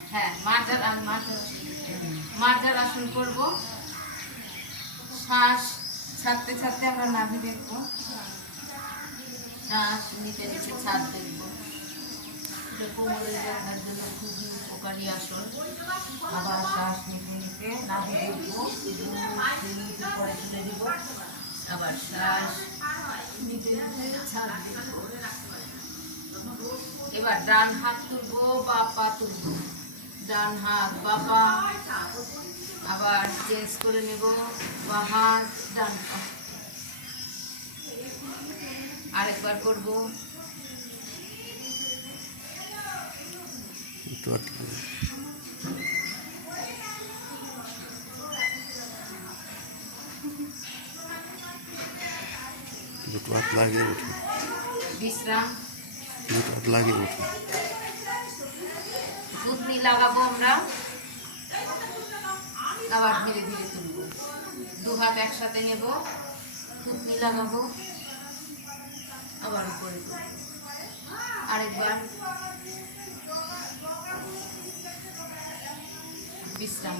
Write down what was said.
হ্যাঁ, মার্জার আসন করব। শ্বাস ছাড়তে ছাড়তে আমরা নাভি দেখবো, শ্বাস নিতে নিতে ছাদ দেখবো। এটা কোমরের ব্যথার জন্য খুবই উপকারী আসন। আবার শ্বাস নিতে নিতে নাভি দেখবো, পরে তুলে দিব। আবার শ্বাস নিতে নিতে ছাদ দেখবো। এবার ডান হাত তুলবো, বা পা তুলবো। ডান হাত বা পা, আবার চেঞ্জ করে নেব, বা হাত ডান পা। আরেকবার করব। দুটো হাত লাগিয়ে উঠে, বিশ্রাম। দুটো হাত লাগিয়ে উঠে। থুতনি লাগাবো আমরা, আবার ধীরে ধীরে তুলবো। দু হাত একসাথে নেব, থুতনি লাগাবো, আবার উপরে তুলবো। আরেকবার বিশ্রাম।